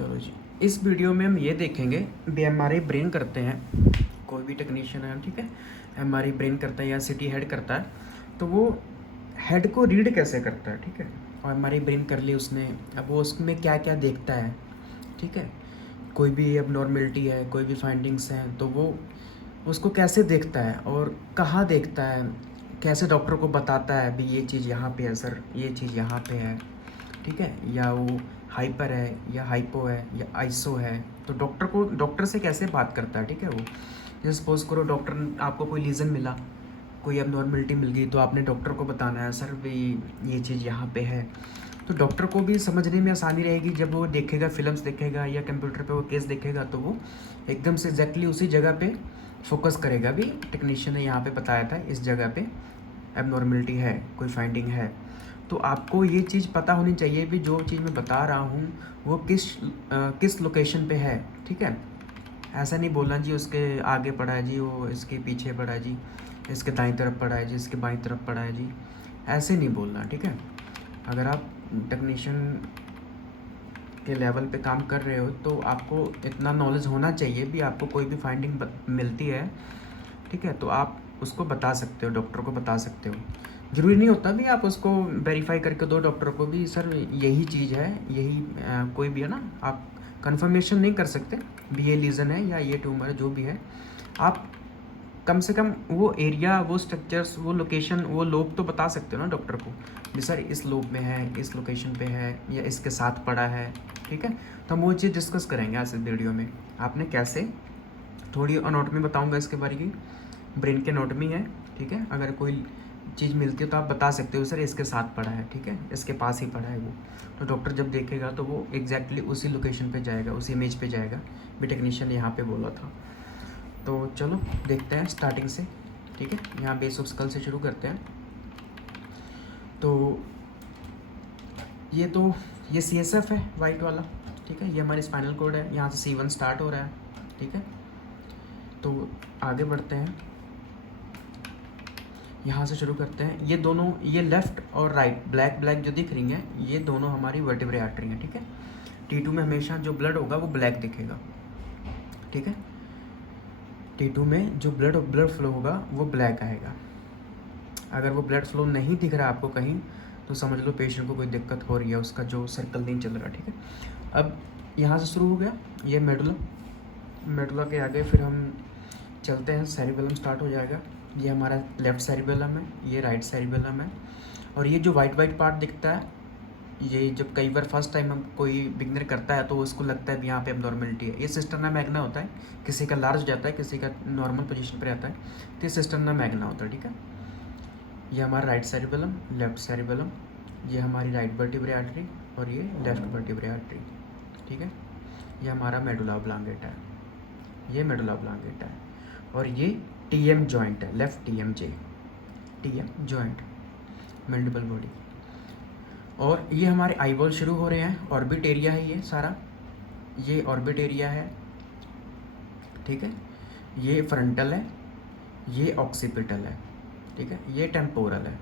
चलो जी, इस वीडियो में हम ये देखेंगे भी एमआरआई ब्रेन करते हैं, कोई भी टेक्नीशियन है, ठीक है, एमआरआई ब्रेन करता है या सिटी हेड करता है, तो वो हेड को रीड कैसे करता है, ठीक है। और एमआरआई ब्रेन कर ली उसने, अब वो उसमें क्या क्या देखता है, ठीक है, कोई भी अब है, कोई भी फाइंडिंग्स हैं, तो वो उसको कैसे देखता है और कहाँ देखता है, कैसे डॉक्टर को बताता है भी ये चीज़ यहाँ पे है सर, ये चीज़ यहाँ पे है, ठीक है, या वो हाइपर है या हाइपो है या आइसो है, तो डॉक्टर से कैसे बात करता है, ठीक है। वो जैसे सपोज करो डॉक्टर आपको कोई लीज़न मिला, कोई अब नॉर्मलिटी मिल गई, तो आपने डॉक्टर को बताना है सर भी ये चीज़ यहाँ पे है, तो डॉक्टर को भी समझने में आसानी रहेगी। जब वो देखेगा, फिल्म्स देखेगा या कंप्यूटर पे वो केस देखेगा, तो वो एकदम से एग्जैक्टली उसी जगह पे फोकस करेगा भी टेक्नीशियन ने यहाँ पे बताया था इस जगह पे एबनॉर्मलिटी है, कोई फाइंडिंग है। तो आपको ये चीज़ पता होनी चाहिए भी जो चीज़ मैं बता रहा हूँ वो किस लोकेशन पे है, ठीक है। ऐसा नहीं बोलना जी उसके आगे पड़ा है जी, वो इसके पीछे पड़ा है जी, इसके दाईं तरफ पड़ा है जी, इसके बाईं तरफ पड़ा है जी, ऐसे नहीं बोलना, ठीक है। अगर आप टेक्नीशियन के लेवल पे काम कर रहे हो तो आपको इतना नॉलेज होना चाहिए भी आपको कोई भी फाइंडिंग मिलती है, ठीक है, तो आप उसको बता सकते हो, डॉक्टर को बता सकते हो। ज़रूरी नहीं होता भी आप उसको वेरीफाई करके दो डॉक्टर को भी सर यही चीज़ है, यही कोई भी है ना, आप कंफर्मेशन नहीं कर सकते भी ये लीज़न है या ये ट्यूमर है, जो भी है। आप कम से कम वो एरिया, वो स्ट्रक्चर्स, वो लोकेशन, वो लोब तो बता सकते हो ना डॉक्टर को भी सर इस लोब में है, इस लोकेशन पे है या इसके साथ पड़ा है, ठीक है। तो हम वो चीज़ डिस्कस करेंगे आज इस वीडियो में। आपने कैसे, थोड़ी अनोटमी बताऊंगा इसके बारे की, ब्रेन की अनोटमी है, ठीक है। अगर कोई चीज़ मिलती है तो आप बता सकते हो सर इसके साथ पड़ा है, ठीक है, इसके पास ही पड़ा है वो, तो डॉक्टर जब देखेगा तो वो एग्जैक्टली उसी लोकेशन पे जाएगा, उसी इमेज पे जाएगा भी टेक्नीशियन ने यहाँ पे बोला था। तो चलो देखते हैं स्टार्टिंग से, ठीक है। यहाँ बेस ऑफ स्कल से शुरू करते हैं। तो ये CSF है वाइट वाला, ठीक है, ये हमारी स्पाइनल कोड है, यहाँ से C1 स्टार्ट हो रहा है, ठीक है। तो आगे बढ़ते हैं, यहाँ से शुरू करते हैं। ये दोनों, ये लेफ़्ट और राइट ब्लैक ब्लैक जो दिख रही हैं, ये दोनों हमारी वर्टिब्रे आर्टरी हैं, ठीक है। T2 में हमेशा जो ब्लड होगा वो ब्लैक दिखेगा, ठीक है। T2 में जो ब्लड फ्लो होगा वो ब्लैक आएगा। अगर वो ब्लड फ्लो नहीं दिख रहा आपको कहीं, तो समझ लो पेशेंट को कोई दिक्कत हो रही है, उसका जो सर्कल नहीं चल रहा, ठीक है। अब यहाँ से शुरू हो गया ये मेडुला के आगे फिर हम चलते हैं, सेरिबेलम स्टार्ट हो जाएगा। ये हमारा लेफ़्ट सेरिबेलम है, ये राइट सेरिबेलम है। और ये जो वाइट वाइट पार्ट दिखता है, ये जब कई बार फर्स्ट टाइम हम कोई बिगनर करता है तो उसको लगता है कि यहाँ पे एबनॉर्मलिटी है, ये सिस्टर्ना मैग्ना होता है। किसी का लार्ज जाता है, किसी का नॉर्मल पोजीशन पर आता है, तो ये सिस्टर्ना मैग्ना होता है, ठीक है। ये हमारा राइट सेरिबेलम, लेफ्ट सेरिबेलम, ये हमारी राइट वर्टिब्रे आर्टरी और ये लेफ्ट वर्टिब्रे आर्टरी, ठीक है। ये हमारा मेडुला ऑब्लांगेटा है, ये मेडुला ऑब्लांगेटा है, और ये TM जॉइंट है, left TM joint, mandible body. और ये हमारे आईबॉल शुरू हो रहे हैं, ऑर्बिट एरिया है ये सारा, ये ऑर्बिट एरिया है, ठीक है। ये फ्रंटल है, ये ऑक्सीपिटल है, ठीक है, ये टेम्पोरल है,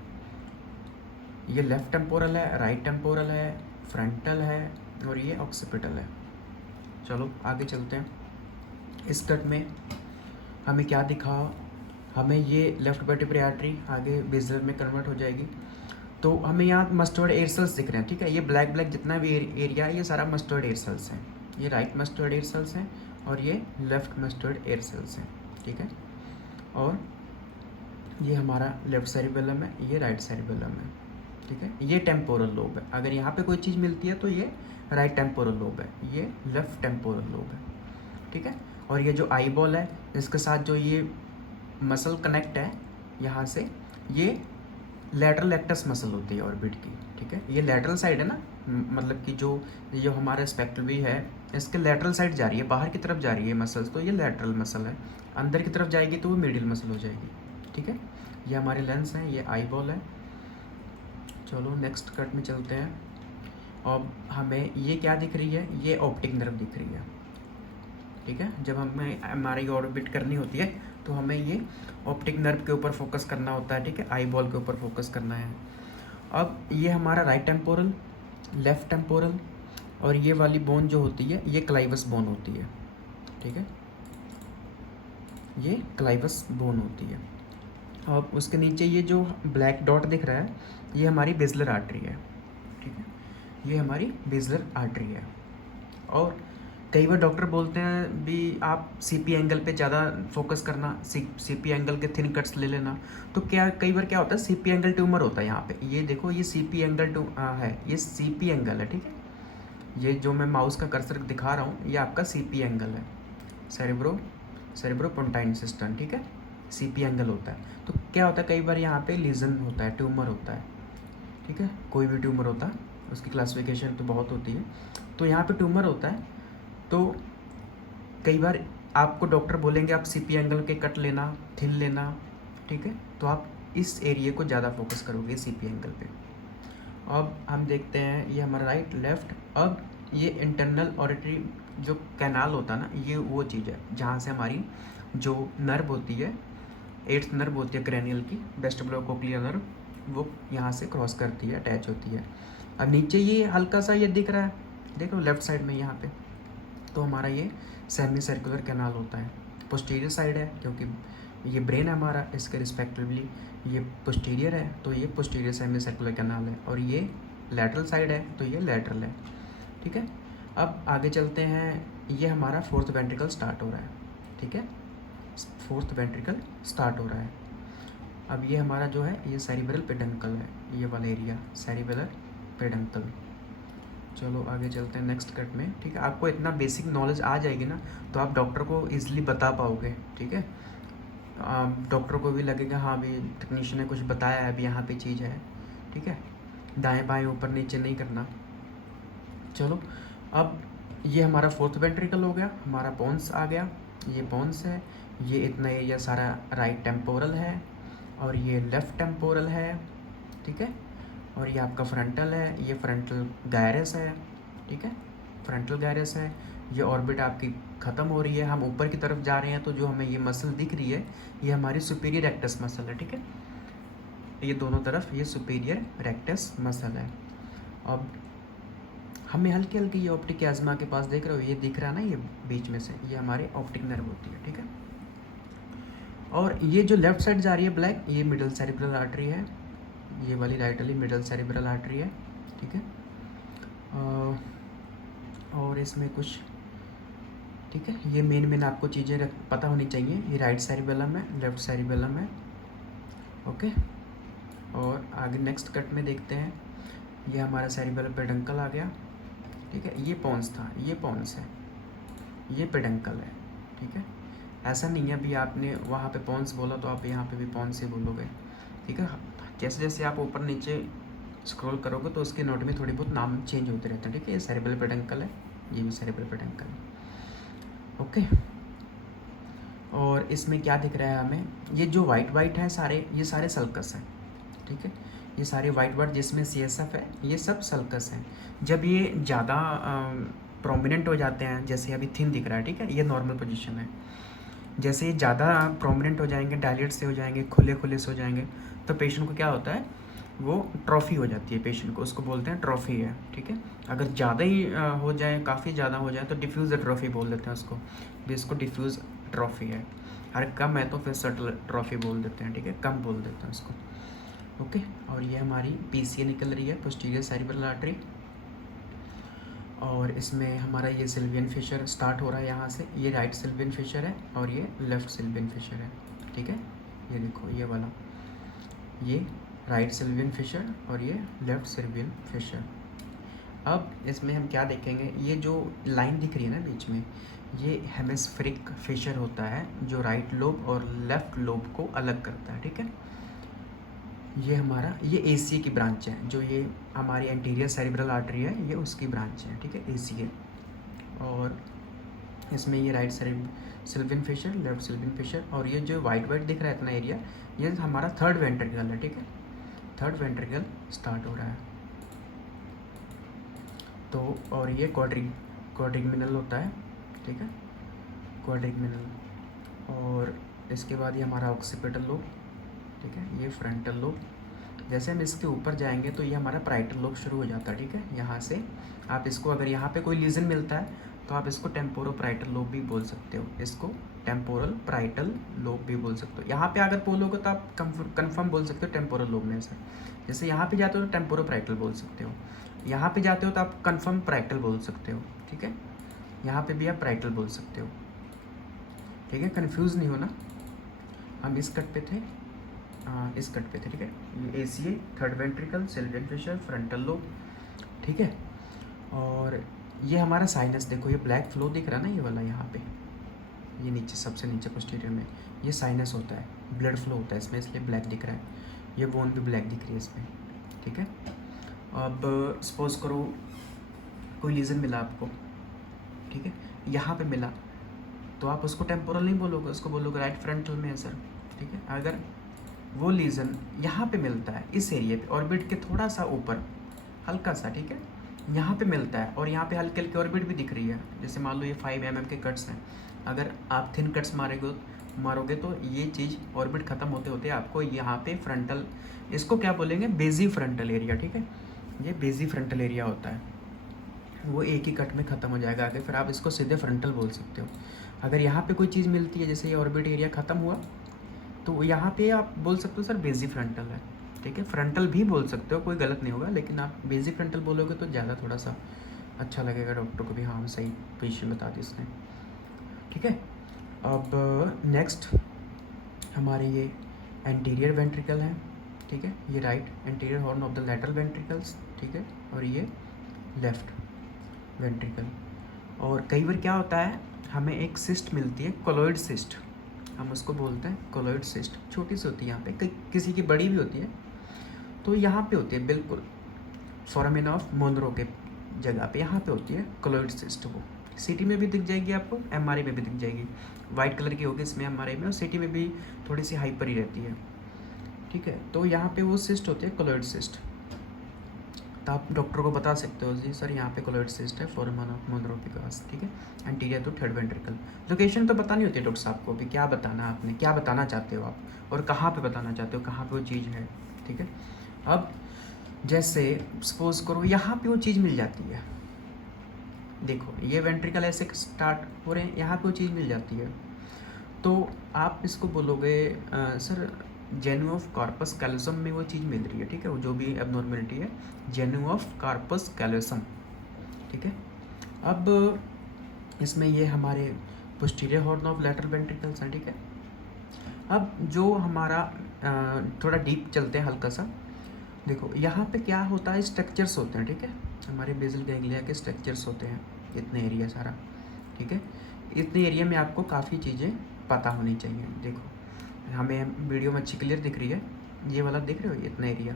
ये लेफ्ट टेम्पोरल है, राइट टेम्पोरल है, फ्रंटल है और ये ऑक्सीपिटल है। चलो आगे चलते हैं। इस कट में हमें क्या दिखा, हमें ये लेफ्ट वर्टिब्रे आर्टरी आगे बेजलर में कन्वर्ट हो जाएगी, तो हमें यहाँ मस्टर्ड एयर सेल्स दिख रहे हैं, ठीक है। ये ब्लैक ब्लैक जितना भी एरिया है ये सारा मस्टर्ड एयर सेल्स हैं, ये राइट मस्टर्ड एयर सेल्स हैं और ये लेफ्ट मस्टर्ड एयर सेल्स हैं, ठीक है। और ये हमारा लेफ्ट सेरिबेलम है, ये राइट सेरिबेलम है, ठीक है। ये टेम्पोरल लोब है, अगर यहाँ पे कोई चीज़ मिलती है तो ये राइट टेम्पोरल लोब है, ये लेफ्ट टेम्पोरल लोब है, ठीक है। और ये जो आई बॉल है इसके साथ जो ये मसल कनेक्ट है यहाँ से, ये लैटरल एक्टस मसल होती है ऑर्बिट की, ठीक है। ये लैटरल साइड है ना, मतलब कि जो हमारा स्पेक्ट्रमी है इसके लैटरल साइड जा रही है, बाहर की तरफ जा रही है मसल्स, तो ये लैटरल मसल है। अंदर की तरफ जाएगी तो वो मीडियल मसल हो जाएगी, ठीक है। ये हमारे लेंस हैं, ये आई बॉल है। चलो नेक्स्ट कट में चलते हैं। अब हमें ये क्या दिख रही है, ये ऑप्टिक नर्व दिख रही है, ठीक है। जब हमें MRI ऑर्बिट करनी होती है तो हमें ये ऑप्टिक नर्व के ऊपर फोकस करना होता है, ठीक है, आई बॉल के ऊपर फोकस करना है। अब ये हमारा राइट टेम्पोरल, लेफ्ट टेम्पोरल और ये वाली बोन जो होती है ये क्लाइवस बोन होती है, ठीक है, ये क्लाइवस बोन होती है। और उसके नीचे ये जो ब्लैक डॉट दिख रहा है ये हमारी बेसलर आर्टरी है, ठीक है, ये हमारी बेसलर आर्टरी है। और कई बार डॉक्टर बोलते हैं भी आप सीपी एंगल पे ज़्यादा फोकस करना, सीपी एंगल के थिन कट्स ले लेना। तो क्या कई बार क्या होता है, सीपी एंगल ट्यूमर होता है यहाँ पे, ये देखो ये सीपी एंगल है, ये सीपी एंगल है, ठीक है, ये जो मैं माउस का कर्सर दिखा रहा हूँ ये आपका सीपी एंगल है, सेरेब्रोपोंटाइन सिस्टम, ठीक है, सीपी एंगल होता है। तो क्या होता है कई बार यहाँ पे लीजन होता है, ट्यूमर होता है, ठीक है, कोई भी ट्यूमर होता है, उसकी क्लासिफिकेशन तो बहुत होती है। तो यहाँ पे ट्यूमर होता है, तो कई बार आपको डॉक्टर बोलेंगे आप सीपी एंगल के कट लेना, थिन लेना, ठीक है, तो आप इस एरिया को ज़्यादा फोकस करोगे सीपी एंगल पे। अब हम देखते हैं ये हमारा राइट लेफ्ट। अब ये इंटरनल ऑडिटरी जो कैनाल होता है ना, ये वो चीज़ है जहाँ से हमारी जो नर्व होती है, 8th नर्व होती है क्रैनियल की, वेस्टिबुलोकोक्लियर नर्व, वो यहाँ से क्रॉस करती है, अटैच होती है। अब नीचे ये हल्का सा ये दिख रहा है, देखो लेफ्ट साइड में यहाँ पे, तो हमारा ये सेमी सर्कुलर कैनाल होता है। पोस्टीरियर साइड है क्योंकि ये ब्रेन है हमारा, इसके रिस्पेक्टिवली ये पोस्टीरियर है, तो ये पोस्टीरियर सेमी सर्कुलर कैनाल है। और ये लैटरल साइड है तो ये लैटरल है, ठीक है। अब आगे चलते हैं, ये हमारा 4th वेंट्रिकल स्टार्ट हो रहा है, ठीक है, 4th वेंट्रिकल स्टार्ट हो रहा है। अब ये हमारा जो है ये सेरिब्रल पेडंकल है, ये वाला एरिया सेरिब्रल पेडंकल। चलो आगे चलते हैं नेक्स्ट कट में, ठीक है। आपको इतना बेसिक नॉलेज आ जाएगी ना तो आप डॉक्टर को ईजिली बता पाओगे, ठीक है। डॉक्टर को भी लगेगा हाँ भी टेक्नीशियन ने कुछ बताया है, अभी यहाँ पे चीज़ है, ठीक है, दाएं बाएं ऊपर नीचे नहीं करना। चलो अब ये हमारा 4th वेंट्रिकल हो गया, हमारा पोन्स आ गया, ये पोन्स है, ये इतना एरिया सारा राइट टेम्पोरल है, और ये लेफ़्ट टेम्पोरल है, ठीक है, और ये आपका फ्रंटल है, ये फ्रंटल गायरस है, ठीक है, फ्रंटल गायरस है। ये ऑर्बिट आपकी ख़त्म हो रही है, हम ऊपर की तरफ जा रहे हैं, तो जो हमें ये मसल दिख रही है ये हमारी सुपीरियर रेक्टस मसल है, ठीक है, ये दोनों तरफ ये सुपीरियर रेक्टस मसल है। अब हमें हल्की हल्की ये ऑप्टिक एज़मा के पास देख रहे हो, ये दिख रहा है ना, ये बीच में से ये हमारे ऑप्टिक नर्व होती है, ठीक है। और ये जो लेफ़्ट साइड जा रही है ब्लैक, ये मिडल सेरिब्रल आर्टरी है, ये वाली राइट वाली मिडल सेरिब्रल आर्टरी है, ठीक है। और इसमें कुछ, ठीक है, ये मेन आपको चीज़ें पता होनी चाहिए। ये राइट सेरिबेलम है, लेफ्ट सेरिबेलम है, ओके। और आगे नेक्स्ट कट में देखते हैं, ये हमारा सेरिबेलम पेडंकल आ गया, ठीक है, ये पॉन्स था, ये पॉन्स है, ये पेडंकल है, ठीक है। ऐसा नहीं है अभी आपने वहाँ पे पॉन्स बोला तो आप यहाँ पे भी पॉन्स ही बोलोगे, ठीक है। जैसे जैसे आप ऊपर नीचे स्क्रॉल करोगे तो उसके नोट में थोड़ी बहुत नाम चेंज होते रहते हैं, ठीक है। ये सेरिब्रल पेडंकल है, ये भी सेरिब्रल पेडंकल है, ओके। और इसमें क्या दिख रहा है हमें, ये जो वाइट वाइट है सारे, ये सारे सल्कस हैं, ठीक है, ये सारे वाइट वाइट जिसमें CSF है ये सब सल्कस हैं। जब ये ज़्यादा प्रोमिनेंट हो जाते हैं, जैसे अभी थिन दिख रहा है, ठीक है, ये नॉर्मल पोजीशन है। जैसे ये ज़्यादा प्रोमिनेंट हो जाएंगे, डायलेट से हो जाएंगे, खुले खुले से हो जाएंगे, तो पेशेंट को क्या होता है, वो ट्रॉफी हो जाती है पेशेंट को, उसको बोलते हैं ट्रॉफी है, ठीक है। अगर ज़्यादा ही हो जाए, काफ़ी ज़्यादा हो जाए तो डिफ्यूज़ ट्रॉफी बोल देते हैं उसको, भी इसको डिफ्यूज़ ट्रॉफी है। अगर कम है तो फिर सटल ट्रॉफी बोल देते हैं, ठीक है, कम बोल देते हैं उसको, ओके। और ये हमारी PCA निकल रही है, पोस्टीरियर सेरिब्रल आर्टरी, और इसमें हमारा ये सिल्वियन फिशर स्टार्ट हो रहा है यहाँ से, ये राइट सिल्वियन फिशर है और ये लेफ़्ट सिल्वियन फिशर है, ठीक है। ये देखो ये वाला, ये राइट सिल्वियन फिशर और ये लेफ़्ट सिल्वियन फिशर। अब इसमें हम क्या देखेंगे, ये जो लाइन दिख रही है ना बीच में, ये हेमिस्फेरिक फिशर होता है जो राइट लोब और लेफ़्ट लोब को अलग करता है, ठीक है। ये हमारा ये ACA की ब्रांच है, जो ये हमारी एंटीरियर सेरिब्रल आर्टरी है, ये उसकी ब्रांच है, ठीक है, ACA। और इसमें ये right Sylvian fissure, left Sylvian fissure, और ये जो वाइट वाइट दिख रहा है इतना एरिया, ये हमारा 3rd वेंट्रिकल है, ठीक है, 3rd वेंट्रिकल स्टार्ट हो रहा है। तो और ये क्वाड्रिगमिनल होता है, ठीक है, क्वाड्रिगमिनल। और इसके बाद ये हमारा ऑक्सीपिटल लोब, ठीक है, ये फ्रंटल लोब, जैसे हम इसके ऊपर जाएंगे तो ये हमारा पैराइटल लोब शुरू हो जाता है, ठीक है। यहाँ से आप इसको, अगर यहाँ पे कोई लीजन मिलता है तो आप इसको टेम्पोरो पैराइटल लोब भी बोल सकते हो, इसको टेम्पोरल पैराइटल लोब भी बोल सकते हो। यहाँ पे अगर बोलोगे तो आप कंफर्म बोल सकते हो टेम्पोरल लोब में सर। जैसे यहाँ पे जाते हो तो टेम्पोरो पैराइटल बोल सकते हो, यहाँ पे जाते हो तो आप कंफर्म पैराइटल बोल सकते हो, ठीक है। यहाँ पे भी आप पैराइटल बोल सकते हो, ठीक है। कन्फ्यूज़ नहीं होना। हम इस कट पे थे, इस कट पे थे, ठीक है। ये ACA, third ventricle, cylinder fissure, frontal lobe, ठीक है। और ये हमारा साइनस, देखो ये ब्लैक फ्लो दिख रहा है ना, ये वाला यहाँ पे, ये नीचे सबसे नीचे पोस्टीरियर में ये साइनस होता है, ब्लड फ्लो होता है इसमें, इसलिए ब्लैक दिख रहा है। ये बोन भी ब्लैक दिख रही है इसमें, ठीक है। अब सपोज करो कोई लीजन मिला आपको, ठीक है, यहाँ पे मिला, तो आप उसको टेम्पोरल नहीं बोलोगे, उसको बोलोगे राइट फ्रंटल में है सर, ठीक है। अगर वो लीजन यहाँ पे मिलता है इस एरिया पे, ऑर्बिट के थोड़ा सा ऊपर हल्का सा, ठीक है, यहाँ पे मिलता है, और यहाँ पे हल्के हल्के ऑर्बिट भी दिख रही है, जैसे मान लो ये 5 mm के कट्स हैं, अगर आप थिन कट्स मारोगे तो ये चीज़ ऑर्बिट ख़त्म होते होते आपको यहाँ पे फ्रंटल, इसको क्या बोलेंगे, बेजी फ्रंटल एरिया, ठीक है। ये बेजी फ्रंटल एरिया होता है, वो एक ही कट में ख़त्म हो जाएगा आगे, फिर आप इसको सीधे फ्रंटल बोल सकते हो। अगर यहाँ पे कोई चीज़ मिलती है, जैसे ये ऑर्बिट एरिया ख़त्म हुआ, तो यहाँ पे आप बोल सकते हो सर बेजी फ्रंटल है, ठीक है। फ्रंटल भी बोल सकते हो, कोई गलत नहीं होगा, लेकिन आप बेजी फ्रंटल बोलोगे तो ज़्यादा थोड़ा सा अच्छा लगेगा डॉक्टर को भी, हाँ सही पोजीशन बता दी इसने, ठीक है। अब नेक्स्ट हमारे ये एंटीरियर वेंट्रिकल हैं, ठीक है, ये right anterior horn of the lateral ventricles, ठीक है, और ये लेफ्ट वेंट्रिकल। और कई बार क्या होता है, हमें एक सिस्ट मिलती है, कोलॉइड सिस्ट हम उसको बोलते हैं, कोलॉइड सिस्ट, छोटी सी होती है यहाँ पे, किसी की बड़ी भी होती है, तो यहाँ पे होती है बिल्कुल फोरामेन ऑफ मोनरो के जगह पे, यहाँ पे होती है कोलॉइड सिस्ट। वो CT में भी दिख जाएगी आपको, MRI में भी दिख जाएगी, वाइट कलर की होगी इसमें MRI में, और CT में भी थोड़ी सी हाइपर ही रहती है, ठीक है। तो यहाँ पे वो सिस्ट होती है कोलॉइड सिस्ट, तो आप डॉक्टर को बता सकते हो जी सर यहाँ पे कोलॉइड सिस्ट है फोरामेन ऑफ मोनरो के पास, ठीक है, anterior to third ventricle. Location तो बतानी होती है डॉक्टर साहब को भी, क्या बताना है आपने, क्या बताना चाहते हो आप, और कहाँ पे बताना चाहते हो, कहाँ पे वो चीज़ है, ठीक है। अब जैसे सपोज करो यहाँ पे वो चीज़ मिल जाती है, देखो ये वेंट्रिकल ऐसे स्टार्ट हो रहे हैं, यहाँ पे वो चीज़ मिल जाती है, तो आप इसको बोलोगे sir genu of corpus callosum में वो चीज़ मिल रही है, ठीक है, वो जो भी एबनॉर्मेलिटी है, जेन्यू ऑफ कार्पस कैलोसम, ठीक है। अब इसमें ये हमारे posterior horn of lateral ventricles हैं, ठीक है। अब जो हमारा थोड़ा डीप चलते हैं हल्का सा, देखो यहाँ पे क्या होता है, स्ट्रक्चर्स होते हैं, ठीक है, हमारे बेसल गैंग्लिया के स्ट्रक्चर्स होते हैं, इतने एरिया सारा, ठीक है। इतने एरिया में आपको काफ़ी चीज़ें पता होनी चाहिए। देखो हमें वीडियो में अच्छी क्लियर दिख रही है, ये वाला दिख रहे हो, इतना एरिया,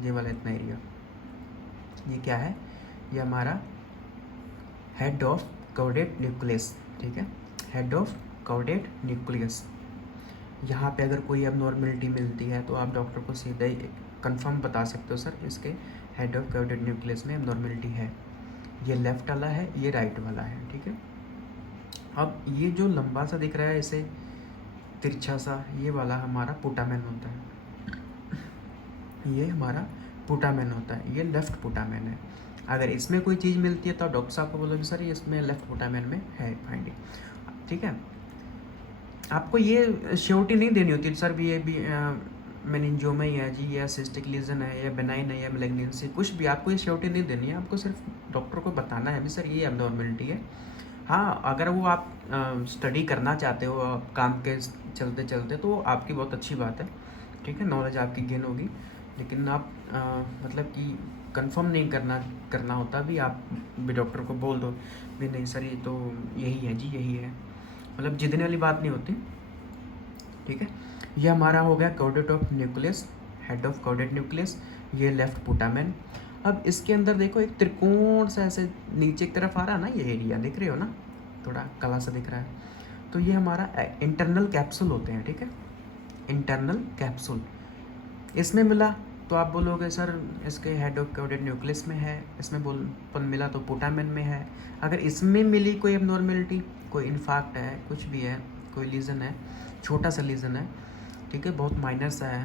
ये वाला इतना एरिया, ये क्या है, ये हमारा हेड ऑफ कॉर्डेट न्यूक्लियस, ठीक है, हेड ऑफ कॉर्डेट न्यूक्लियस। यहाँ पे अगर कोई एबनॉर्मेलिटी मिलती है तो आप डॉक्टर को सीधा ही कंफर्म बता सकते हो सर इसके हेड ऑफ कॉर्डेट न्यूक्लियस में एबनॉर्मेलिटी है, ये लेफ्ट वाला है, ये राइट वाला है, ठीक है। अब ये जो लंबा सा दिख रहा है इसे तिरछा सा, ये वाला हमारा पुटामेन होता है, ये हमारा पुटामेन होता है, ये लेफ्ट पुटामेन है। अगर इसमें कोई चीज़ मिलती है तो आप डॉक्टर साहब को बोलोगे सर ये इसमें लेफ्ट पुटामेन में है फाइंडिंग, ठीक है। आपको ये श्योरिटी नहीं देनी होती सर भी ये भी मेनिंजियोमा ही है जी, या सिस्टिक लीजन है, या बेनाइन है, या मैलिग्नेंसी, कुछ भी आपको ये श्योरिटी नहीं देनी है, आपको सिर्फ डॉक्टर को बताना है भी सर ये एबनॉर्मेलिटी है। हाँ अगर वो आप स्टडी करना चाहते हो काम के चलते चलते तो आपकी बहुत अच्छी बात है, ठीक है, नॉलेज आपकी गेन होगी, लेकिन आप मतलब कि कंफर्म नहीं करना होता भी, आप भी डॉक्टर को बोल दो भी नहीं सर ये तो यही है जी, यही है, मतलब जितने वाली बात नहीं होती, ठीक है। ये हमारा हो गया chordate of nucleus, head of chordate nucleus, ये लेफ्ट पुटामेन। अब इसके अंदर देखो एक त्रिकोण सा ऐसे नीचे की तरफ आ रहा है ना, ये एरिया देख रहे हो ना, थोड़ा काला सा दिख रहा है, तो ये हमारा इंटरनल कैप्सूल होते हैं, ठीक है, इंटरनल कैप्सूल। इसमें मिला तो आप बोलोगे सर इसके हेड ऑफ कॉर्डेट न्यूक्लियस में है, इसमें मिला तो पुटामेन में है। अगर इसमें मिली कोई एबनॉर्मेलिटी, कोई इन्फाक्ट है, कुछ भी है, कोई लीजन है, छोटा सा लीजन है, ठीक है, बहुत माइनर सा है,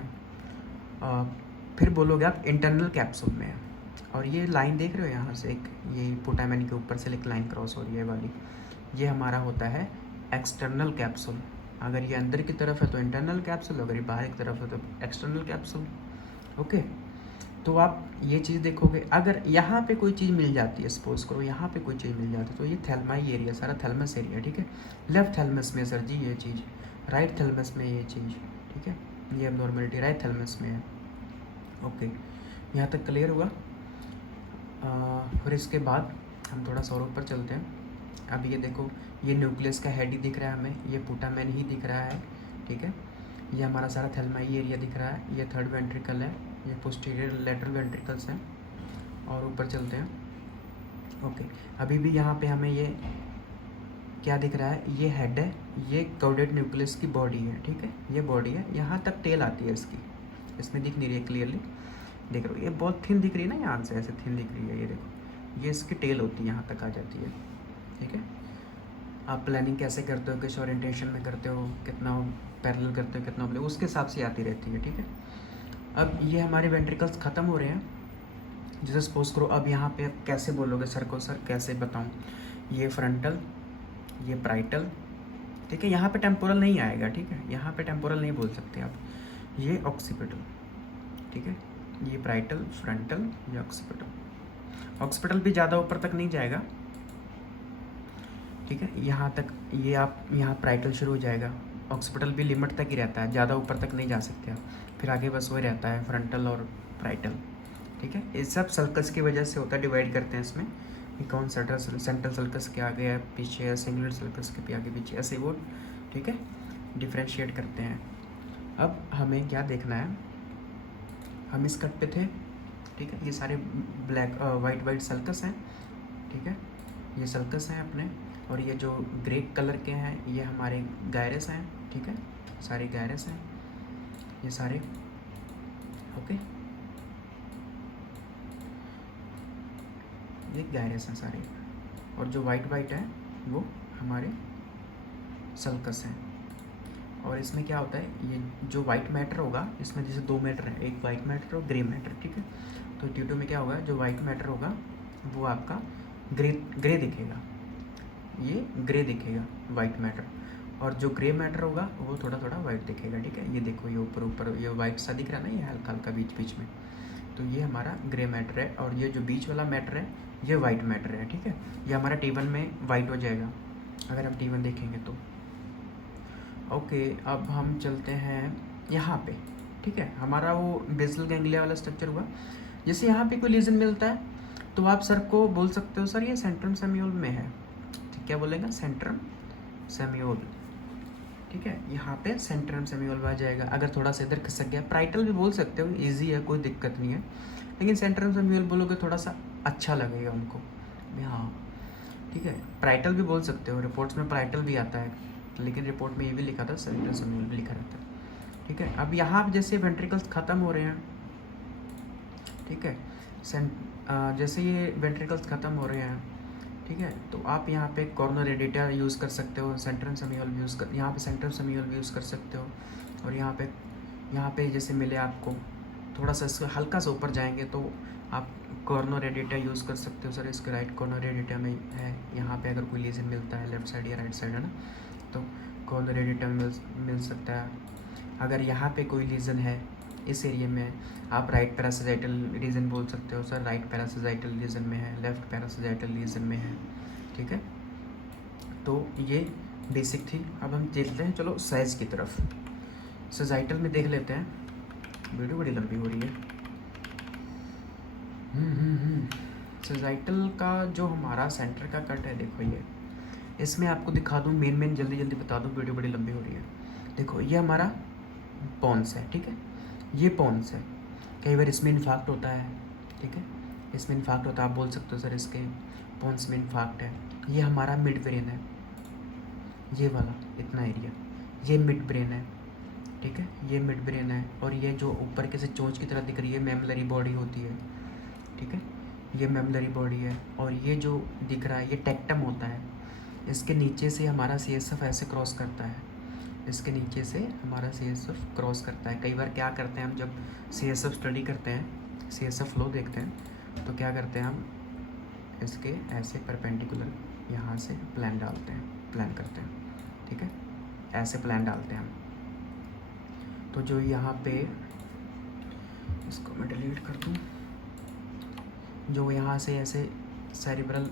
फिर बोलोगे आप इंटरनल कैप्सूल में है। और ये लाइन देख रहे हो यहाँ से, एक ये पुटामेन के ऊपर से एक लाइन क्रॉस हो रही है वाली, ये हमारा होता है एक्सटर्नल कैप्सूल। अगर ये अंदर की तरफ है तो इंटरनल कैप्सूल, अगर ये बाहर की तरफ है तो एक्सटर्नल कैप्सूल। ओके, तो आप ये चीज़ देखोगे, अगर यहाँ पे कोई चीज़ मिल जाती है, सपोज करो यहाँ पे कोई चीज़ मिल जाती है, तो ये थैलमाई एरिया, सारा थैलमस एरिया, ठीक है। लेफ्ट थैलमस में सर जी ये चीज़, राइट थैलमस में ये चीज़, ठीक है। ये अब नॉर्मलिटी राइट थैलमस में है। ओके, यहाँ तक क्लियर हुआ। फिर इसके बाद हम थोड़ा सा और ऊपर चलते हैं। अब ये देखो, ये न्यूक्लियस का हेड ही दिख रहा है हमें, ये पुटामेन ही दिख रहा है, ठीक है। ये हमारा सारा थैलमाई एरिया दिख रहा है, ये थर्ड वेंट्रिकल है, ये पोस्टीरियर लेटरल वेंट्रिकल्स हैं। और ऊपर चलते हैं। ओके, अभी भी यहाँ पे हमें ये क्या दिख रहा है, ये हेड है, ये कॉर्डेट न्यूक्लियस की बॉडी है, ठीक है। ये बॉडी है, यहाँ तक टेल आती है इसकी, इसमें दिख नहीं रही है क्लियरली, देख रहे हो ये बहुत थिन दिख रही है ना, यहाँ से ऐसे थिन दिख रही है, ये देखो, ये इसकी टेल होती है, यहाँ तक आ जाती है, ठीक है। आप प्लानिंग कैसे करते हो, किस ओरिएंटेशन में करते हो, कितना पैरेलल करते हो, कितना ओब्लिक, उसके हिसाब से आती रहती है, ठीक है। अब ये हमारे वेंट्रिकल्स ख़त्म हो रहे हैं, जैसे सपोज करो अब यहाँ पे आप कैसे बोलोगे सर को, सर कैसे बताऊँ, ये फ्रंटल, ये प्राइटल, ठीक है। यहाँ पे टेम्पोरल नहीं आएगा, ठीक है, यहाँ पे टेम्पोरल नहीं बोल सकते आप, ये ऑक्सीपिटल, ठीक है। ये प्राइटल, फ्रंटल, ये ऑक्सीपिटल। ऑक्सीपिटल भी ज़्यादा ऊपर तक नहीं जाएगा, ठीक है, यहाँ तक, ये आप यहाँ प्राइटल शुरू हो जाएगा, ऑक्सीपिटल भी लिमिट तक ही रहता है, ज़्यादा ऊपर तक नहीं जा सकते आप, फिर आगे बस वही रहता है फ्रंटल और प्राइटल, ठीक है। ये सब सर्कस की वजह से होता है, डिवाइड करते हैं इसमें कि कौन सेंट्रल सर्कस के आगे है, पीछे है, सिंगुलर सर्कस के आगे पीछे, ऐसे वो, ठीक है, डिफ्रेंशिएट करते हैं। अब हमें क्या देखना है, हम इस कट पे थे, ठीक है, ये सारे ब्लैक वाइट सर्कस हैं, ठीक है, ये सर्कस हैं अपने, और ये जो ग्रे कलर के हैं ये हमारे गायरस हैं, ठीक है, सारे गायरस हैं ये सारे। ओके, ये गायरस हैं सारे, और जो वाइट है वो हमारे सर्कस हैं। और इसमें क्या होता है, ये जो वाइट मैटर होगा, इसमें जैसे दो मैटर है, एक वाइट मैटर और ग्रे मैटर, ठीक है। तो T2 में क्या होगा, जो वाइट मैटर होगा वो आपका ग्रे दिखेगा, ये ग्रे दिखेगा वाइट मैटर, और जो ग्रे मैटर होगा वो थोड़ा थोड़ा वाइट दिखेगा, ठीक है। ये देखो, ये ऊपर ये वाइट सा दिख रहा है ना, ये हल्का हल्का बीच में, तो ये हमारा ग्रे मैटर है, और ये जो बीच वाला मैटर है ये वाइट मैटर है, ठीक है। ये हमारा T1 में वाइट हो जाएगा अगर हम T1 देखेंगे तो। ओके, अब हम चलते हैं यहाँ पे, ठीक है, हमारा वो बेसल गैंग्लिया वाला स्ट्रक्चर हुआ। जैसे यहाँ पे कोई लीजन मिलता है तो आप सर को बोल सकते हो, सर ये सेंट्रम सेमियोल में है, क्या बोलेगा, सेंट्रम सेमियोल, ठीक है। यहाँ पे सेंट्रम सेमियोल आ जाएगा। अगर थोड़ा सा इधर खिसक गया, प्राइटल भी बोल सकते हो, इजी है, कोई दिक्कत नहीं है, लेकिन सेंट्रम सेमियोल बोलोगे थोड़ा सा अच्छा लगेगा उनको, हाँ, ठीक है। प्राइटल भी बोल सकते हो, रिपोर्ट्स में प्राइटल भी आता है, लेकिन रिपोर्ट में ये भी लिखा था, सेंट्रम सेमियोल भी लिखा रहता है, ठीक है। अब यहाँ जैसे वेंट्रिकल्स ख़त्म हो रहे हैं, ठीक है, जैसे ये वेंट्रिकल्स ख़त्म हो रहे हैं, ठीक है, तो आप यहाँ पे कॉर्नर एडिटर यूज़ कर सकते हो, सेंट्रम सेमियोल यूज़ कर, यहाँ पे सेंट्रम सेमियोल भी यूज़ कर सकते हो। और यहाँ पे जैसे मिले आपको थोड़ा सा इसका हल्का सा ऊपर जाएंगे तो आप कॉर्नर एडिटर यूज़ कर सकते हो, सर इसके राइट कॉर्नर एडिटर में है, यहाँ पे अगर कोई लीजन मिलता है लेफ्ट साइड या राइट साइड है ना, तो कॉर्नर एडिटर मिल सकता है। अगर यहाँ पे कोई लीजन है इस एरिया में, आप राइट पैरासाइटल रीजन बोल सकते हो, सर राइट पैरासाइटल रीजन में है, लेफ्ट पैरासाइटल रीजन में है, ठीक है। तो ये बेसिक थी। अब हम देखते हैं, चलो साइज़ की तरफ, सजाइटल में देख लेते हैं, वीडियो बड़ी लंबी हो रही है। सजाइटल का जो हमारा सेंटर का कट है, देखो ये, इसमें आपको दिखा दूँ, मेन जल्दी बता दूँ, वीडियो बड़ी लंबी हो रही है। देखो ये हमारा पॉन्स है, ठीक है, ये पॉन्स है, कई बार इसमें इन्फाक्ट होता है, ठीक है, इसमें इन्फाक्ट होता है, आप बोल सकते हो सर इसके पॉन्स में इन्फाक्ट है। ये हमारा मिड ब्रेन है, ये वाला इतना एरिया, ये मिड ब्रेन है, ठीक है, ये मिड ब्रेन है। और ये जो ऊपर के से चोंच की तरह दिख रही है मेमलरी बॉडी होती है, ठीक है, ये मेमलरी बॉडी है। और ये जो दिख रहा है ये टेक्टम होता है, इसके नीचे से हमारा CSF ऐसे क्रॉस करता है, इसके नीचे से हमारा CSF क्रॉस करता है। कई बार क्या करते हैं हम, जब CSF स्टडी करते हैं, CSF फ्लो देखते हैं, तो क्या करते हैं हम, इसके ऐसे परपेंडिकुलर यहाँ से प्लान डालते हैं, प्लान करते हैं, ठीक है, ऐसे प्लान डालते हैं हम। तो जो यहाँ पे, इसको मैं डिलीट कर दूँ, जो यहाँ से ऐसे सेरिब्रल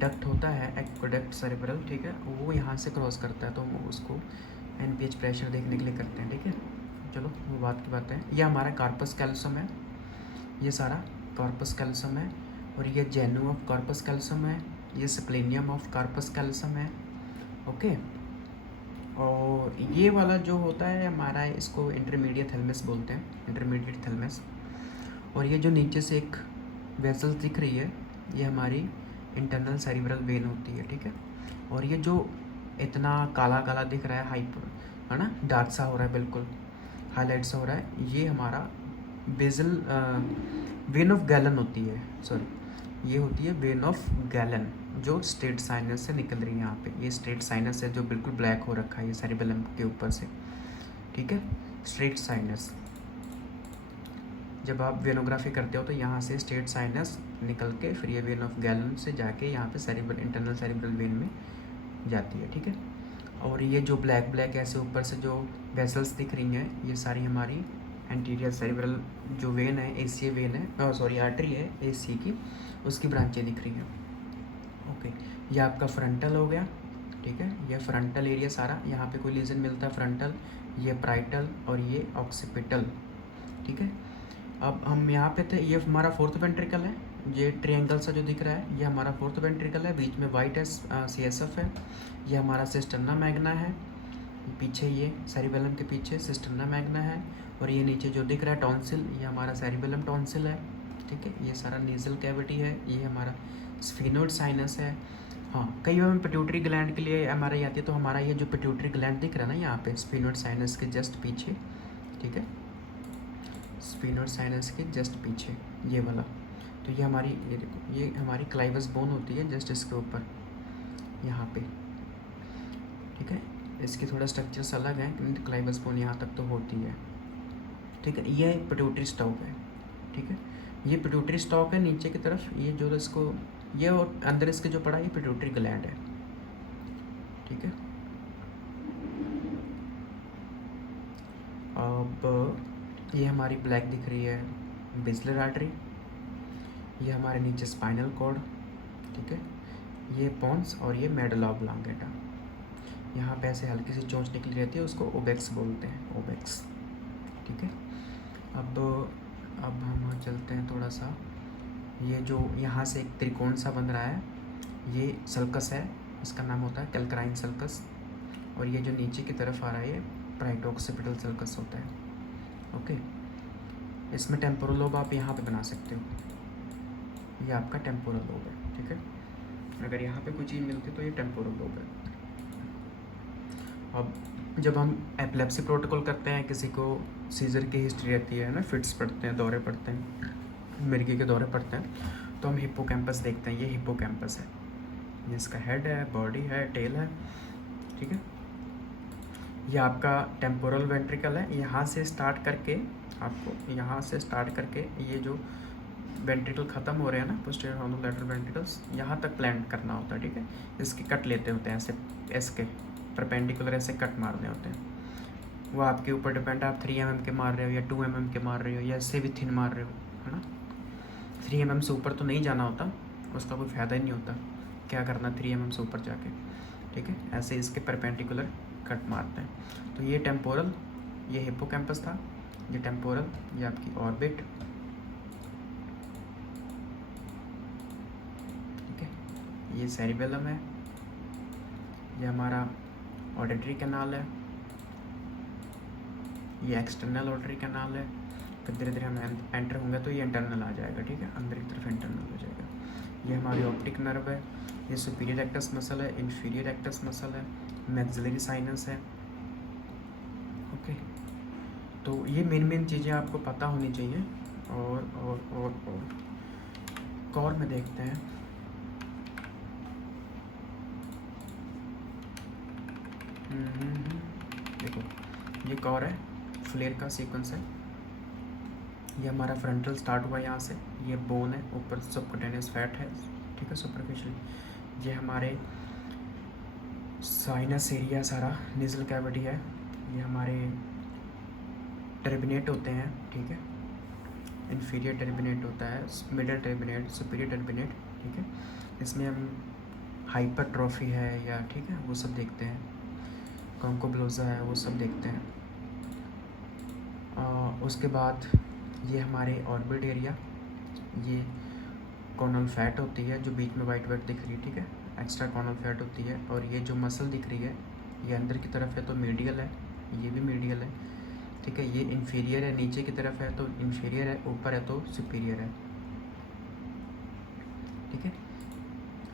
डक्ट होता है, एक्वेडक्ट सेरिब्रल, ठीक है, वो यहाँ से क्रॉस करता है, तो हम उसको NPH प्रेशर देखने के लिए करते हैं, ठीक है। चलो वो बात की बात है। ये हमारा कार्पस कैल्शियम है, ये सारा कार्पस कैल्शियम है, और ये जेनु ऑफ कार्पस कैल्शियम है, ये स्प्लेनियम ऑफ कार्पस कैल्शियम है, ओके। और ये वाला जो होता है हमारा, इसको इंटरमीडिएट थैलेमस बोलते हैं, इंटरमीडिएट थैलेमस। और ये जो नीचे से एक वेसल दिख रही है, ये हमारी इंटरनल सेरिब्रल वेन होती है, ठीक है। और ये जो इतना काला काला दिख रहा है, हाइपर है ना, डार्क सा हो रहा है, बिल्कुल हाईलाइट सा हो रहा है, ये हमारा बेजल वेन ऑफ गैलन होती है, सॉरी, ये होती है वेन ऑफ गैलन, जो स्ट्रेट साइनस से निकल रही है। यहाँ पे ये स्ट्रेट साइनस है जो बिल्कुल ब्लैक हो रखा है, ये सेरिबेलम के ऊपर से, ठीक है, स्ट्रेट साइनस। जब आप वेनोग्राफी करते हो तो यहाँ से स्ट्रेट साइनस निकल के फिर ये वेन ऑफ गैलन से जाके यहाँ पे सेरिब्रल, इंटरनल सेरिब्रल वेन में जाती है, ठीक है। और ये जो ब्लैक ब्लैक ऐसे ऊपर से जो वेसल्स दिख रही हैं, ये सारी हमारी एंटीरियर सेरिब्रल जो वेन है, एसीए वेन है, सॉरी आर्टरी है एसी की, उसकी ब्रांचें दिख रही हैं, ओके। ये आपका फ्रंटल हो गया, ठीक है, ये फ्रंटल एरिया सारा, यहाँ पे कोई लीजन मिलता है फ्रंटल, ये प्राइटल और ये ऑक्सीपिटल, ठीक है। अब हम यहाँ पे थे, ये हमारा फोर्थ वेंट्रिकल है, ये ट्रायंगल सा जो दिख रहा है ये हमारा फोर्थ वेंट्रिकल है, बीच में वाइट CSF है, ये हमारा सिस्टर्ना मैग्ना है, पीछे ये सेरिबेलम के पीछे सिस्टर्ना मैग्ना है, और ये नीचे जो दिख रहा है टॉन्सिल, ये हमारा सेरिबेलम टॉन्सिल है, ठीक है। ये सारा नीजल कैविटी है, ये हमारा स्फीनोइड साइनस है। हाँ, कई बार हम पिट्यूटरी ग्लैंड के लिए MRI आती है, तो हमारा ये जो पिट्यूटरी ग्लैंड दिख रहा है ना यहाँ पे स्फीनोइड साइनस के जस्ट पीछे, ठीक है, स्फीनोइड साइनस के जस्ट पीछे ये वाला, तो ये हमारी, ये देखो, ये हमारी क्लाइवस बोन होती है जस्ट इसके ऊपर यहाँ पे, ठीक है। इसके थोड़ा स्ट्रक्चर्स अलग हैं, लेकिन क्लाइवस बोन यहाँ तक तो होती है, ठीक है। ये पिट्यूटरी स्टॉक है, ठीक है, ये पिट्यूटरी स्टॉक है नीचे की तरफ, ये जो इसको, ये और अंदर इसके जो पड़ा ये पिट्यूटरी ग्लैंड है, ठीक है। अब ये हमारी ब्लैक दिख रही है बेसिलर आर्टरी, ये हमारे नीचे स्पाइनल कॉर्ड, ठीक है, ये पोन्स और ये मेडुला ऑब्लांगेटा, यहाँ पे ऐसे हल्की सी चोंच निकली रहती है, उसको ओबेक्स बोलते हैं, ओबेक्स, ठीक है। अब हम चलते हैं थोड़ा सा, ये जो यहाँ से एक त्रिकोण सा बन रहा है, ये सल्कस है, इसका नाम होता है कैल्क्राइन सल्कस, और ये जो नीचे की तरफ आ रहा है ये प्राइटोक्सिपिटल सल्कस होता है, ओके। इसमें टेम्पोरल लोब आप यहाँ पे बना सकते हो, ये आपका टेम्पोरल लोब है, ठीक है। अगर यहाँ पे कोई चीज़ मिलती है तो ये टेम्पोरल लोब है। अब जब हम एपिलेप्सी प्रोटोकॉल करते हैं, किसी को सीजर की हिस्ट्री रहती है ना, फिट्स पड़ते हैं, दौरे पड़ते हैं, मिर्गी के दौरे पड़ते हैं, तो हम हिप्पोकैम्पस देखते हैं, ये हिप्पोकैम्पस है, ये इसका हेड है, बॉडी है, टेल है, ठीक है। ये आपका टेम्पोरल वेंट्रिकल है, यहाँ से स्टार्ट करके आपको, यहाँ से स्टार्ट करके ये जो वेंट्रिकल ख़त्म हो रहे हैं ना, पोस्टीरियर हॉर्नोलैटरल वेंट्रिकल्स, यहाँ तक प्लांट करना होता है, ठीक है। इसके कट लेते होते हैं ऐसे, इसके परपेंडिकुलर ऐसे कट मारने होते हैं, वो आपके ऊपर डिपेंड है, आप 3 mm के मार रहे हो या 2 mm के मार रहे हो या इससे भी थिन मार रहे हो, है ना। 3 mm से ऊपर तो नहीं जाना होता, उसका कोई फ़ायदा ही नहीं होता, क्या करना 3 mm से ऊपर जाके, ठीक है। ऐसे इसके परपेंडिकुलर कट मारते हैं। तो ये टेम्पोरल, ये हिप्पोकैम्पस था, ये टेम्पोरल, ये आपकी ऑर्बिट, ठीक है, ये सेरिबेलम है, ये हमारा ऑडिटरी कैनाल है, ये एक्सटर्नल ऑडिटरी कैनाल है, फिर धीरे धीरे हम एंटर होंगे तो ये इंटरनल आ जाएगा, ठीक है, अंदर की तरफ इंटरनल हो जाएगा। ये हमारी ऑप्टिक नर्व है, ये सुपीरियर रेक्टस मसल है, इन्फीरियर रेक्टस मसल है, मैक्सिलरी साइनस है, ओके। तो ये मेन चीज़ें आपको पता होनी चाहिए। और कॉर में देखते हैं, देखो ये कॉर है, फ्लेयर का सीक्वेंस है, ये हमारा फ्रंटल स्टार्ट हुआ यहाँ से, ये बोन है, ऊपर सबक्यूटेनियस फैट है, ठीक है, सुपरफिशियल। ये हमारे साइनस एरिया सारा, नेजल कैविटी है, ये हमारे टर्बिनेट होते हैं, ठीक है, इन्फीरियर टर्बिनेट होता है, मिडल टर्बिनेट, सुपीरियर टर्बिनेट, ठीक है। इसमें हम हाइपरट्रॉफी है या, ठीक है, वो सब देखते हैं, कॉन्कोब्लोजा है, वो सब देखते हैं। उसके बाद ये हमारे ऑर्बिट एरिया, ये कॉर्नल फैट होती है जो बीच में वाइट वाइट दिख रही है, ठीक है, एक्स्ट्रा कॉर्नल फैट होती है। और ये जो मसल दिख रही है ये अंदर की तरफ है तो मीडियल है, ये भी मीडियल है, ठीक है। ये इन्फीरियर है, नीचे की तरफ है तो इन्फीरियर है, ऊपर है तो सुपीरियर है, ठीक है।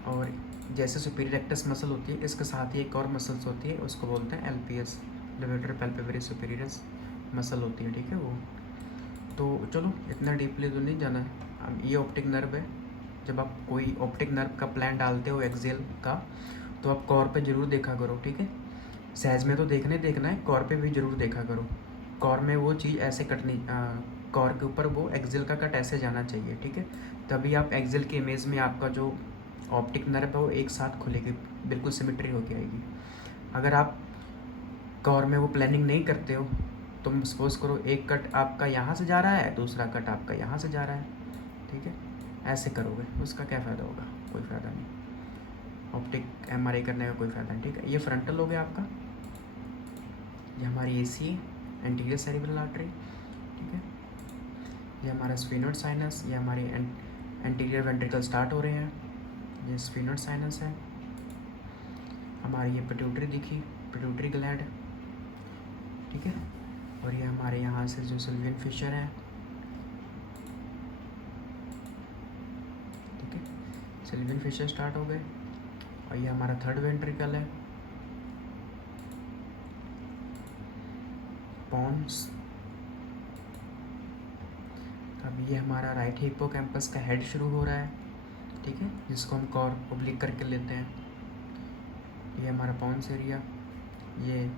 और जैसे सुपीरियर रेक्टस मसल होती है, इसके साथ ही एक और मसल्स होती है, उसको बोलते हैं LPS, लेवेटर पैल्पेब्रस सुपीरियरस मसल होती है, ठीक है वो। तो चलो इतना डीपली तो नहीं जाना है। अब ये ऑप्टिक नर्व है, जब आप कोई ऑप्टिक नर्व का प्लान डालते हो एक्सेल का, तो आप कॉर पे ज़रूर देखा करो, ठीक है। सहज में तो देखना है, कॉर पे भी ज़रूर देखा करो। कॉर में वो चीज़ ऐसे कटनी, कॉर के ऊपर वो एक्सेल का कट ऐसे जाना चाहिए, ठीक है, तभी आप एक्सेल के इमेज में आपका जो ऑप्टिक नर्व है वो एक साथ खुलेगी, बिल्कुल सिमेट्री होके आएगी। अगर आप कॉर में वो प्लानिंग नहीं करते हो, तुम सपोज करो एक कट आपका यहाँ से जा रहा है, दूसरा कट आपका यहाँ से जा रहा है, ठीक है, ऐसे करोगे, उसका क्या फ़ायदा होगा? कोई फ़ायदा नहीं। ऑप्टिक MRI करने का कोई फ़ायदा नहीं, ठीक है। ये फ्रंटल हो गया आपका, ये हमारी AC एंटीरियर सेरिब्रल आर्टरी, ठीक है। ये हमारा स्फीनोइड साइनस, ये हमारे एंटीरियर वेंट्रिकल स्टार्ट हो रहे हैं, ये स्फीनोइड साइनस है। हमारी ये पिट्यूटरी दिखी, पिट्यूटरी ग्लैंड, ठीक है। और ये हमारे यहाँ से जो सिल्वियन फिशर है, ठीक है, सिल्वियन फिशर स्टार्ट हो गए। और ये हमारा थर्ड वेंट्रिकल है, पॉन्स। अब ये हमारा राइट हिप्पोकैम्पस का हेड शुरू हो रहा है, ठीक है, जिसको हम कॉर ओब्लिक करके लेते हैं। ये हमारा पॉन्स एरिया, ये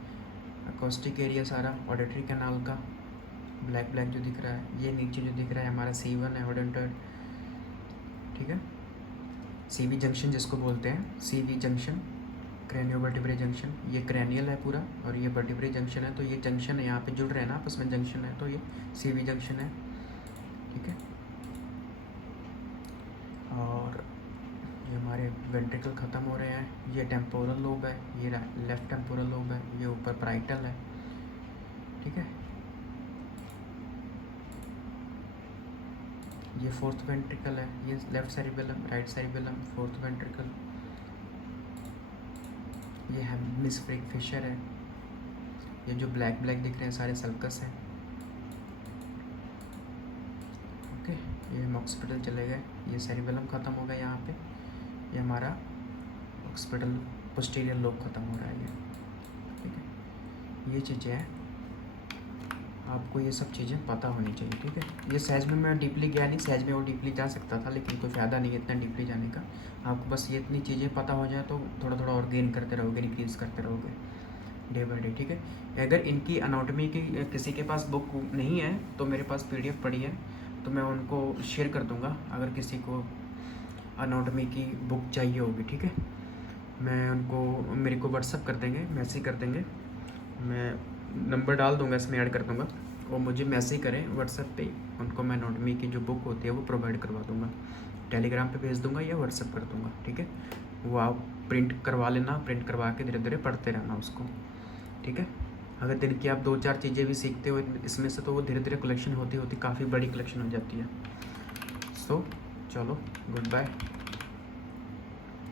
अकोस्टिक एरिया सारा ऑडिटरी कैनाल का, ब्लैक ब्लैक जो दिख रहा है। ये नीचे जो दिख रहा है हमारा C1 है, ओडेंटर, ठीक है, CV जंक्शन जिसको बोलते हैं, CV जंक्शन, क्रेनियोवर्टिब्रे जंक्शन। ये क्रैनियल है पूरा, और ये वर्टिब्रे जंक्शन है, तो ये जंक्शन है, यहाँ पे जुड़ रहे हैं ना आपस में, जंक्शन है, तो ये CV जंक्शन है, ठीक है। और ये हमारे वेंट्रिकल ख़त्म हो रहे हैं। ये टेम्पोरल लोब है, ये लेफ्ट टेम्पोरल लोब है, ये ऊपर प्राइटल है, ठीक है। ये फोर्थ वेंट्रिकल है, ये left cerebellum, right cerebellum, fourth ventricle. ये हेमिस्फेरिक फिशर है, ये जो ब्लैक ब्लैक दिख रहे हैं सारे सल्कस हैं, ओके। ये हम ऑक्सीपिटल चले गए, ये सेरिबेलम ख़त्म हो गया यहाँ पे, ये हमारा ऑक्सीपिटल पोस्टीरियर लोब ख़त्म हो रहा है, ये, ठीक है। ये चीज़ें हैं, आपको ये सब चीज़ें पता होनी चाहिए, ठीक है। ये सहज में मैं डीपली गया नहीं, सहज में वो डीपली जा सकता था, लेकिन कोई फ़ायदा नहीं है इतना डीपली जाने का। आपको बस ये इतनी चीज़ें पता हो जाए तो थोड़ा थोड़ा और गेन करते रहोगे, इंक्रीज़ करते रहोगे डे बाई डे, ठीक है। अगर इनकी अनाटॉमी की किसी के पास बुक नहीं है तो मेरे पास PDF पड़ी है, तो मैं उनको शेयर कर दूँगा अगर किसी को अनाटॉमी की बुक चाहिए होगी, ठीक है। मैं उनको, मेरे को व्हाट्सअप कर देंगे, मैसेज कर देंगे, मैं नंबर डाल दूँगा, इसमें ऐड कर दूँगा, वो मुझे मैसेज करें व्हाट्सएप पे, उनको मैं एनाटॉमी की जो बुक होती है वो प्रोवाइड करवा दूँगा, टेलीग्राम पे भेज दूँगा या व्हाट्सएप कर दूँगा, ठीक है। वो आप प्रिंट करवा लेना, प्रिंट करवा के धीरे धीरे पढ़ते रहना उसको, ठीक है। अगर दिन की आप 2-4 चीज़ें भी सीखते हो इसमें से, तो वो धीरे धीरे कलेक्शन होती होती काफ़ी बड़ी कलेक्शन हो जाती है। सो चलो, गुड बाय।